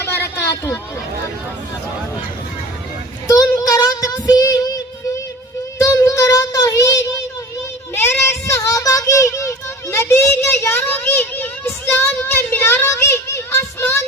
وبرکاتہ۔ تم کرو تکفیر، تم کرو توہین میرے صحابہ کی، نبی کے یاروں کی، اسلام کے میناروں کی، آسمان